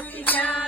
Happy Down.